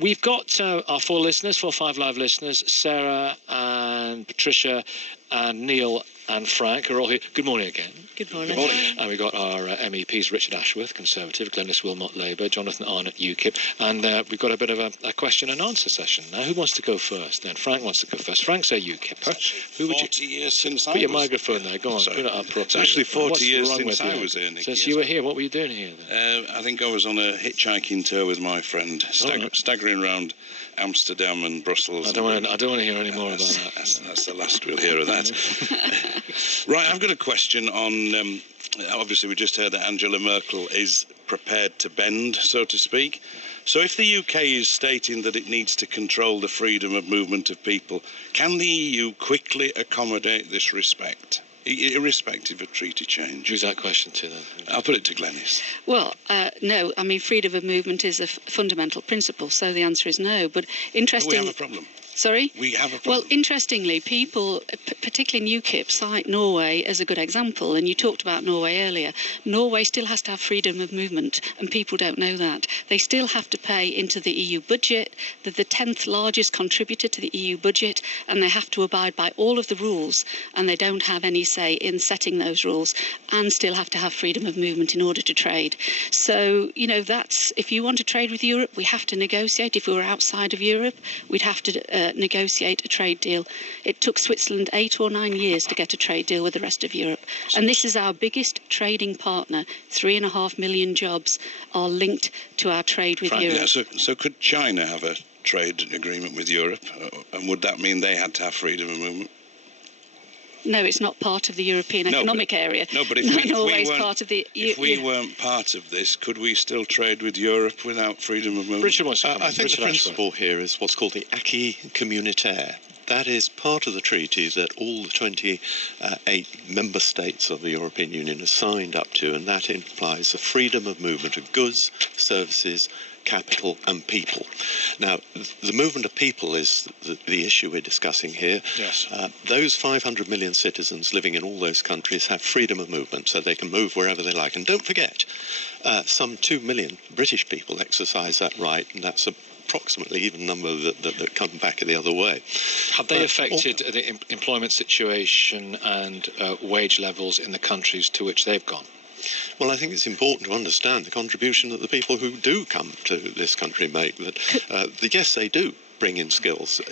We've got our four listeners, 5 live listeners, Sarah and Patricia and Neil and Frank are all here. Good morning again. Good morning. Good morning. And we've got our MEPs, Richard Ashworth, Conservative, Glenys Wilmot, Labour, Jonathan Arnott, UKIP, and we've got a bit of a question and answer session now. Who wants to go first then? Frank wants to go first. Frank's a UKIPper. Who would you... 40 years since Put your microphone there, go on, put it up properly. It's actually 40 years since I was here, Nicky. Since you were here, what were you doing here then? I think I was on a hitchhiking tour with my friend, staggering around Amsterdam and Brussels. I don't want to hear any more about that. That's the last we'll hear of that. Right, I've got a question on, obviously we just heard that Angela Merkel is prepared to bend, so to speak. So if the UK is stating that it needs to control the freedom of movement of people, can the EU quickly accommodate this respect, irrespective of treaty change? Who's that question to then? I'll put it to Glenys. Well, no. I mean, freedom of movement is a fundamental principle, so the answer is no. But interesting. We have a problem. Sorry? We have a problem. Well, interestingly, people, particularly in UKIP, cite Norway as a good example, and you talked about Norway earlier. Norway still has to have freedom of movement, and people don't know that. They still have to pay into the EU budget. They're the 10th largest contributor to the EU budget, and they have to abide by all of the rules, and they don't have any say in setting those rules, and still have to have freedom of movement in order to trade. So, you know, that's, if you want to trade with Europe, we have to negotiate. If we were outside of Europe, we'd have to negotiate a trade deal. It took Switzerland 8 or 9 years to get a trade deal with the rest of Europe. And this is our biggest trading partner. 3.5 million jobs are linked to our trade with Europe. Yeah, so could China have a trade agreement with Europe? And would that mean they had to have freedom of movement? No, it's not part of the European Economic Area. No, but if we weren't part of this, could we still trade with Europe without freedom of movement? Richard wants to I think the principle here is what's called the acquis communautaire. That is part of the treaty that all the 28 member states of the European Union are signed up to, and that implies the freedom of movement of goods, services, capital and people. Now, the movement of people is the issue we're discussing here. Yes. Those 500 million citizens living in all those countries have freedom of movement, so they can move wherever they like. And don't forget, some 2 million British people exercise that right, and that's approximately even number that come back the other way. Have they affected the employment situation and wage levels in the countries to which they've gone? Well, I think it's important to understand the contribution that the people who do come to this country make. That yes, they do bring in skills.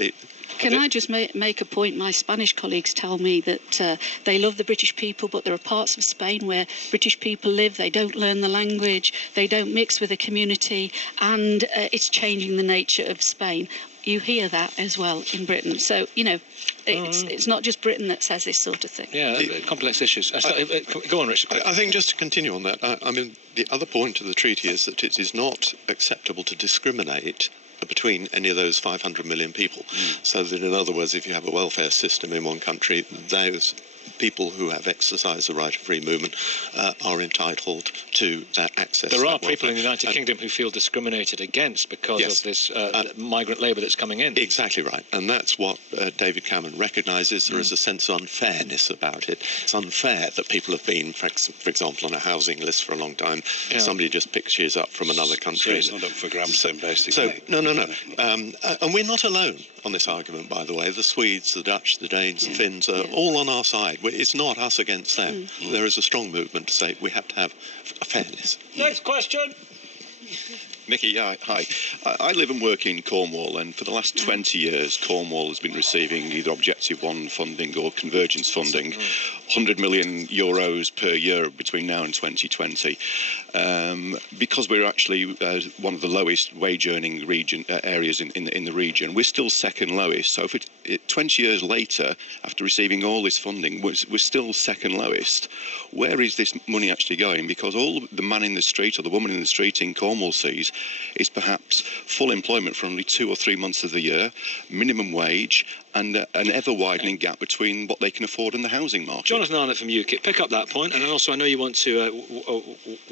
Can I just make a point? My Spanish colleagues tell me that they love the British people, but there are parts of Spain where British people live, they don't learn the language, they don't mix with the community, and it's changing the nature of Spain. You hear that as well in Britain. So, you know, it's not just Britain that says this sort of thing. Yeah, complex issues. Go on, Richard. I think just to continue on that, I mean, the other point of the treaty is that it is not acceptable to discriminate between any of those 500 million people. So that, in other words, if you have a welfare system in one country, those people who have exercised the right of free movement are entitled to that access. There are people in the United Kingdom who feel discriminated against because of this migrant labour that's coming in. Exactly right. And that's what David Cameron recognises. There is a sense of unfairness about it. It's unfair that people have been, for example, on a housing list for a long time. Yeah. Somebody just picks you up from another country. So it's not up for grabs then, basically. So, no. And we're not alone on this argument, by the way. The Swedes, the Dutch, the Danes, the Finns are all on our side. It's not us against them. There is a strong movement to say we have to have a fairness. Next question. Mickey, hi. I live and work in Cornwall, and for the last 20 years, Cornwall has been receiving either Objective 1 funding or convergence funding, 100 million euros per year between now and 2020. Because we're actually one of the lowest wage-earning areas in the region, we're still second lowest. So if 20 years later, after receiving all this funding, we're still second lowest. Where is this money actually going? Because all the man in the street or the woman in the street in Cornwall sees is perhaps full employment for only 2 or 3 months of the year, minimum wage, and an ever-widening gap between what they can afford in the housing market. Jonathan Arnott from UKIP, pick up that point, and then also I know you want to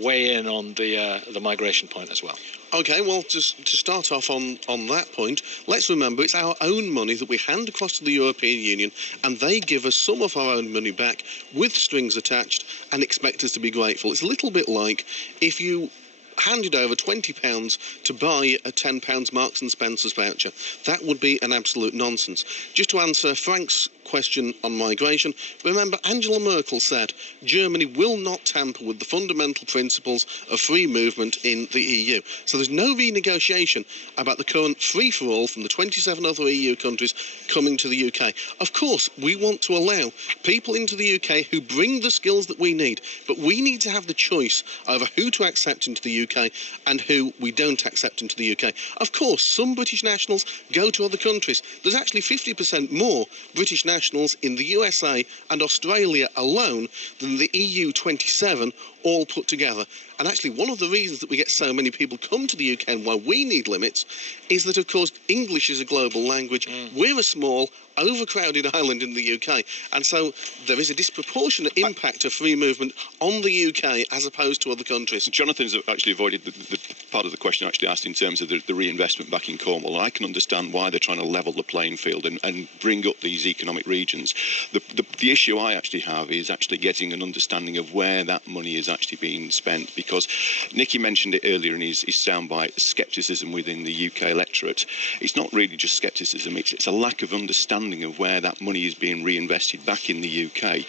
weigh in on the migration point as well. OK, well, to start off on that point, let's remember it's our own money that we hand across to the European Union, and they give us some of our own money back with strings attached and expect us to be grateful. It's a little bit like if you handed over £20 to buy a £10 Marks and Spencer's voucher. That would be an absolute nonsense. Just to answer Frank's question on migration, remember Angela Merkel said Germany will not tamper with the fundamental principles of free movement in the EU. So there's no renegotiation about the current free-for-all from the 27 other EU countries coming to the UK. Of course, we want to allow people into the UK who bring the skills that we need, but we need to have the choice over who to accept into the UK and who we don't accept into the UK. Of course, some British nationals go to other countries. There's actually 50% more British nationals in the USA and Australia alone than the EU 27 all put together. And actually, one of the reasons that we get so many people come to the UK and why we need limits is that, of course, English is a global language. We're a small, overcrowded island in the UK. And so there is a disproportionate impact of free movement on the UK as opposed to other countries. Jonathan's actually avoided the part of the question I actually asked in terms of the reinvestment back in Cornwall. I can understand why they're trying to level the playing field and bring up these economic regions. The issue I actually have is actually getting an understanding of where that money is actually being spent, because Nicky mentioned it earlier in his soundbite, scepticism within the UK electorate. It's not really just scepticism, it's a lack of understanding of where that money is being reinvested back in the UK.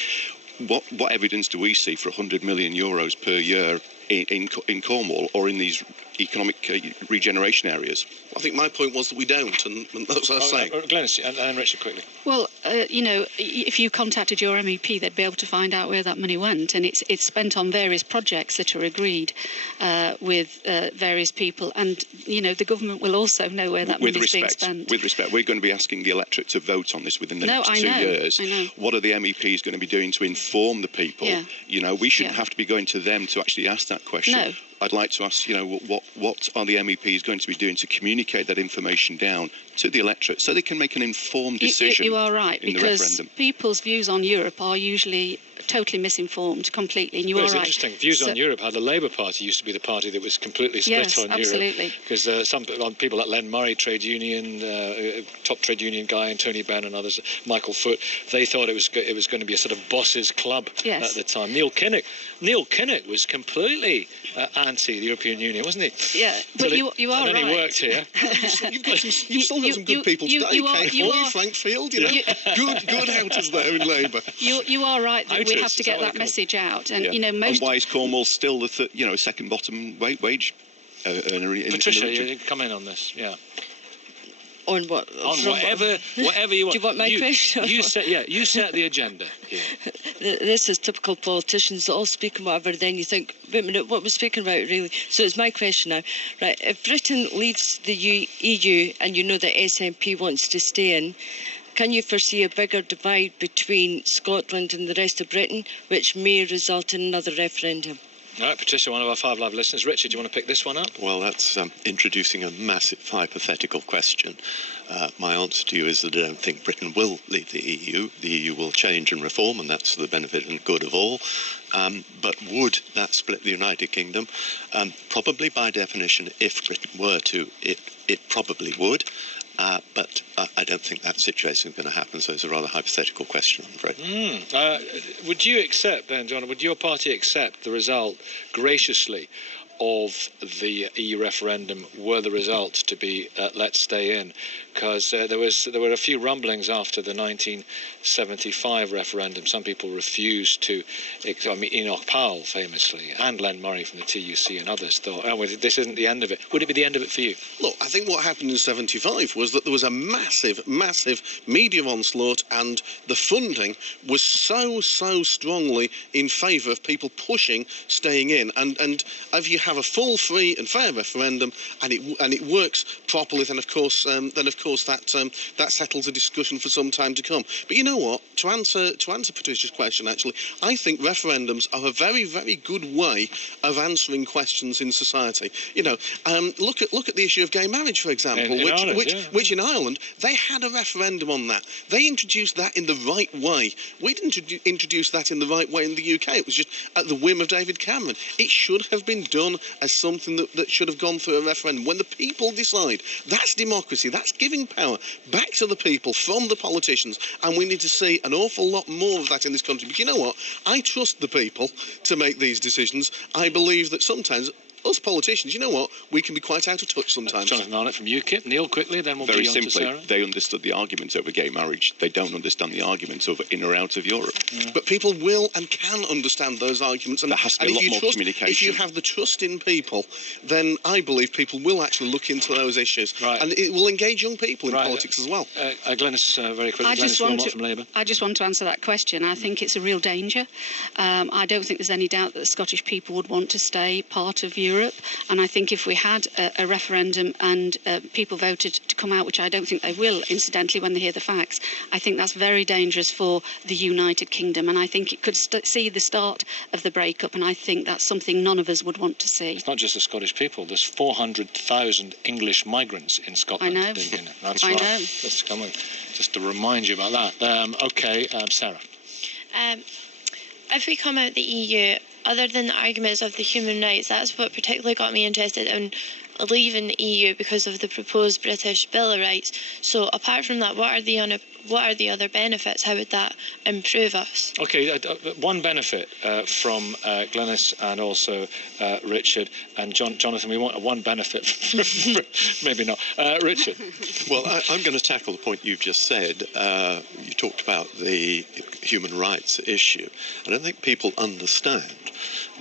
What evidence do we see for €100 million per year in Cornwall or in these economic regeneration areas? I think my point was that we don't, and that's what I was saying. Glenys, and then Richard quickly. Well, if you contacted your MEP, they'd be able to find out where that money went, and it's spent on various projects that are agreed with various people, and the government will also know where that money is being spent. With respect, we're going to be asking the electorate to vote on this within the next 2 years. I know. What are the MEPs going to be doing to inform the people? Yeah. We shouldn't have to be going to them to actually ask that question. No. I'd like to ask, what are the MEPs going to be doing to communicate that information down to the electorate so they can make an informed decision? You are right, in because the referendum. People's views on Europe are usually totally misinformed completely, and It's interesting. Views on Europe, how the Labour Party used to be the party that was completely split on absolutely. Europe. Because some people like Len Murray, trade union, top trade union guy, and Tony Benn and others, Michael Foot, they thought it was going to be a sort of boss's club at the time. Neil Kinnock was completely anti the European Union, wasn't he? Yeah, but you are and right. And he worked here. You've still got some good people today. Frank Field, good outers there in Labour. You are right that we have to get that message out, and and why is Cornwall still the second bottom wage earner? Patricia, you come in on this, yeah. On what? On whatever you want. Do you want my question? You set the agenda here. This is typical politicians that all speak and whatever, then you think, wait a minute, what we're speaking about really? So it's my question now. Right, if Britain leaves the EU and you know that SNP wants to stay in, can you foresee a bigger divide between Scotland and the rest of Britain, which may result in another referendum? All right, Patricia, one of our 5 Live listeners. Richard, do you want to pick this one up? Well, that's introducing a massive hypothetical question. My answer to you is that I don't think Britain will leave the EU. The EU will change and reform, and that's for the benefit and good of all. But would that split the United Kingdom? Probably by definition, if Britain were to, it probably would. But I don't think that situation is going to happen, so it's a rather hypothetical question, I'm afraid. Would you accept, then, John, would your party accept the result graciously of the EU referendum were the result to be let's stay in? Because there were a few rumblings after the 1975 referendum. Some people refused to. Enoch Powell famously, and Len Murray from the TUC and others thought, well, this isn't the end of it. Would it be the end of it for you? Look, I think what happened in 75 was that there was a massive media onslaught, and the funding was so strongly in favour of people pushing staying in. And if you have a full, free and fair referendum and it works properly, then of course that settles a discussion for some time to come. But you know what? To answer Patricia's question, actually, I think referendums are a very, very good way of answering questions in society. Look at the issue of gay marriage, for example, which in Ireland they had a referendum on that. They introduced that in the right way. We didn't introduce that in the right way in the UK. It was just at the whim of David Cameron. It should have been done as something that should have gone through a referendum. When the people decide, that's democracy. That's giving power back to the people from the politicians, and we need to see an awful lot more of that in this country. But you know what? I trust the people to make these decisions. I believe that sometimes us politicians, you know what, we can be quite out of touch sometimes. Jonathan Arnott from UKIP. Neil, quickly, then we'll Very be on to simply, Sarah. they understood the arguments over gay marriage. They don't understand the arguments over in or out of Europe. But people will and can understand those arguments. And there has to be a lot more communication. If you have the trust in people, then I believe people will actually look into those issues. Right. And it will engage young people in politics as well. Glenys, very quickly. I just want to answer that question. I think it's a real danger. I don't think there's any doubt that the Scottish people would want to stay part of Europe. And I think if we had a referendum and people voted to come out, which I don't think they will, incidentally, when they hear the facts, I think that's very dangerous for the United Kingdom. And I think it could see the start of the breakup. And I think that's something none of us would want to see. It's not just the Scottish people. There's 400,000 English migrants in Scotland. I know. That's right. Let's come on, just to remind you about that. Sarah. If we come out the EU, other than the arguments of the human rights, that's what particularly got me interested in leaving the EU, because of the proposed British Bill of Rights. So apart from that, what are the other benefits? How would that improve us? Okay, one benefit from Glenys and also Richard and Jonathan. We want one benefit. Maybe not. Richard. Well, I'm going to tackle the point you've just said. You talked about the human rights issue. I don't think people understand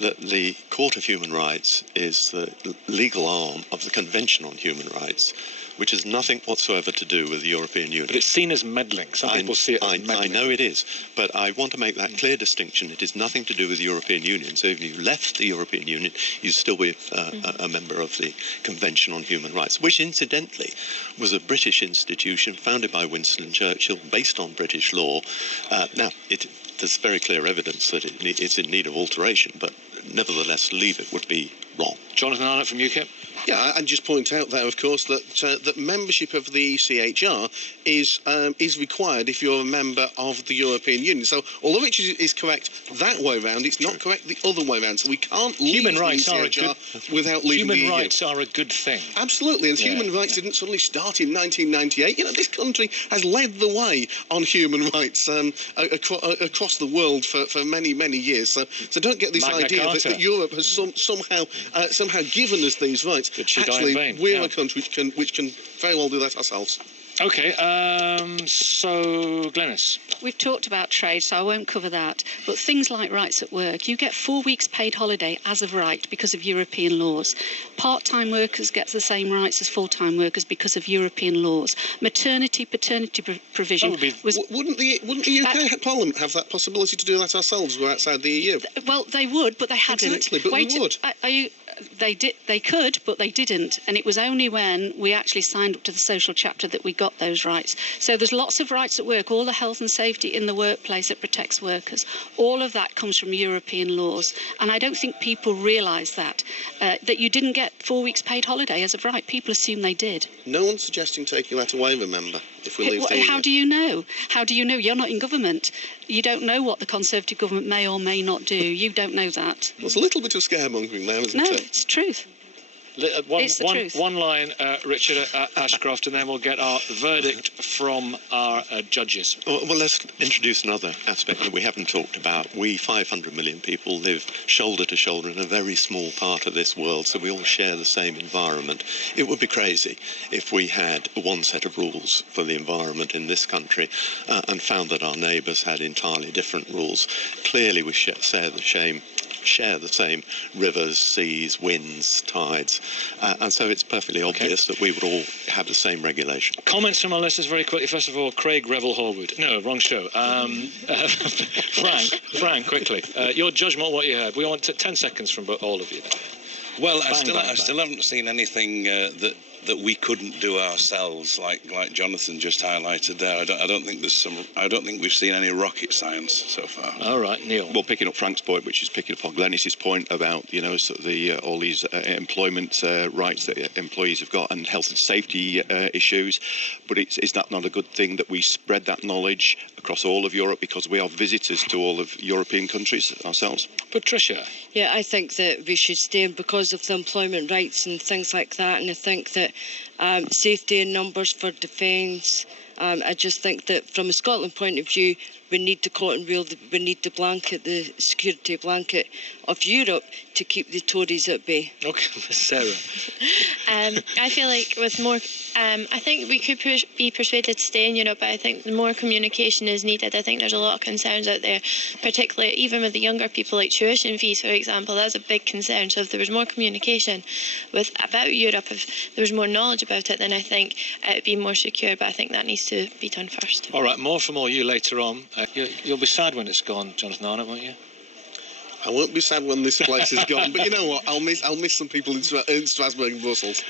that the Court of Human Rights is the legal arm of the Convention on Human Rights, which has nothing whatsoever to do with the European Union. But it's seen as meddling. Some people see it as meddling. I know it is, but I want to make that clear distinction. It is nothing to do with the European Union. So if you left the European Union, you'd still be a member of the Convention on Human Rights, which incidentally was a British institution founded by Winston Churchill, based on British law. Now, there's very clear evidence that it's in need of alteration, but nevertheless, leave it would be wrong. Jonathan Arnott from UKIP. Yeah, and just point out there, of course, that membership of the ECHR is required if you're a member of the European Union. So, although it is correct that way round, it's not correct the other way round. So we can't leave human the rights ECHR without leaving the EU. Human rights are a good thing. Absolutely, and human rights didn't suddenly start in 1998. You know, this country has led the way on human rights across the world for many, many years. So don't get this idea that Europe has somehow given us these rights. Actually, we're a country which can very well do that ourselves. Okay, so Glenys. We've talked about trade, so I won't cover that. But things like rights at work, you get 4 weeks paid holiday as of right because of European laws. Part-time workers get the same rights as full-time workers because of European laws. Maternity, paternity provision wouldn't the UK Parliament have that possibility to do that ourselves? We're outside the EU. Well, they would, but they hadn't. Exactly, but we would. They could, but they didn't. And it was only when we actually signed up to the social chapter that we got those rights. So there's lots of rights at work, all the health and safety in the workplace that protects workers. All of that comes from European laws. And I don't think people realise that you didn't get 4 weeks paid holiday as of right. People assume they did. No one's suggesting taking that away, remember, if we leave the EU. How do you know? How do you know? You're not in government. You don't know what the Conservative government may or may not do. You don't know that. There's a little bit of scaremongering there, isn't it? No, it's truth. One line, Richard Ashcroft, and then we'll get our verdict from our judges. Well, let's introduce another aspect that we haven't talked about. We, 500 million people, live shoulder to shoulder in a very small part of this world, so we all share the same environment. It would be crazy if we had one set of rules for the environment in this country and found that our neighbours had entirely different rules. Clearly, we share the same rivers, seas, winds, tides, and so it's perfectly obvious that we would all have the same regulation. Comments from our listeners very quickly. First of all, Craig Revel Horwood. No, wrong show. Frank, quickly. Your judgment on what you heard. We want 10 seconds from all of you. Well, I still haven't seen anything that we couldn't do ourselves, like Jonathan just highlighted there. I don't think we've seen any rocket science so far. All right, Neil. Well, picking up Frank's point, which is picking up on Glenys's point about all these employment rights that employees have got and health and safety issues, but is that not a good thing that we spread that knowledge across all of Europe, because we are visitors to all of European countries ourselves? Patricia. Yeah, I think that we should stay in because of the employment rights and things like that, and I think that safety in numbers for defence. I just think that from a Scotland point of view, we need the cotton wool, we need the blanket, the security blanket of Europe to keep the Tories at bay. Okay, Sarah. I feel like with more, I think we could be persuaded to stay in Europe, but I think the more communication is needed. I think there's a lot of concerns out there, particularly even with the younger people, like tuition fees, for example. That's a big concern. So if there was more communication about Europe, if there was more knowledge about it, then I think it would be more secure. But I think that needs to be done first. All right, more from all you later on. You'll be sad when it's gone, Jonathan Arnott, won't you? I won't be sad when this place is gone, but you know what? I'll miss some people in Strasbourg and Brussels.